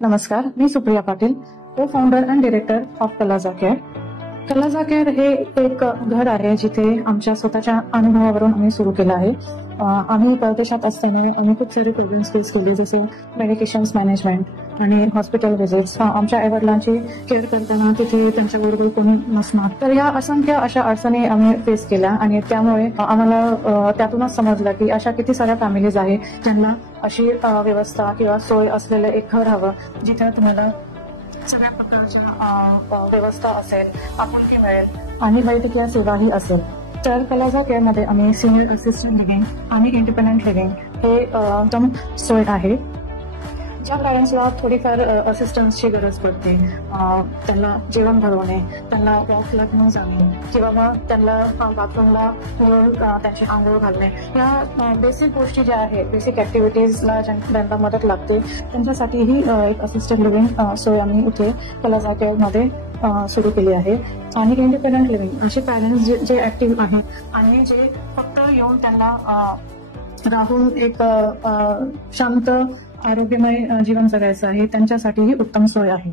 नमस्कार, मी Supriya Patil, co founder and director of Kalaja care. Kalaja care हे एक घर आहे जिथे आमच्या स्वतःच्या अनुभवावरून आम्ही सुरू केलं आहे. आम्ही परदेशात असताना आम्ही खूप सारे प्रोग्राम्स फेस केले, जसे मेडिकेशन्स मॅनेजमेंट आणि हॉस्पिटल व्हिजिट्स. आमच्या आईवडिलांची केअर करताना तिथे त्यांच्याबरोबर कोणी नसणार, तर या असंख्य अशा अडचणी आम्ही फेस केल्या आणि त्यामुळे आम्हाला त्यातूनच समजलं की अशा किती साऱ्या फॅमिलीज आहे ज्यांना अशी व्यवस्था किंवा सोय असलेलं एक घर हवं, जिथे तुम्हाला सगळ्या प्रकारच्या व्यवस्था असेल, आपुलकी मिळेल आणि वैद्यकीय सेवाही असेल. तर कलाजा केअरमध्ये आम्ही सिनियर असिस्टंट लिव्हिंग आणि इंडिपेंडंट लिव्हिंग हे उत्तम सोय आहे. ज्या क्लायंट्सला थोडीफार असिस्टन्सची गरज पडते, त्यांना जेवण बनवणे, त्यांना वॉकला घेऊन जाणे किंवा मग त्यांना बाथरूमला त्यांची आंघोळ घालणे, या बेसिक गोष्टी ज्या आहेत, बेसिक ऍक्टिव्हिटीजला त्यांना मदत लागते, त्यांच्यासाठीही एक असिस्टंट लिव्हिंग सोय आम्ही इथे कलाजा केअरमध्ये सुरू केली आहे. आणि इंडिपेंडंट लिव्हिंग असे पॅरेंट्स जे ऍक्टिव्ह आहेत आणि जे फक्त येऊन त्यांना राहून एक शांत आरोग्यमय जीवन जगायचं आहे, त्यांच्यासाठीही उत्तम सोय आहे.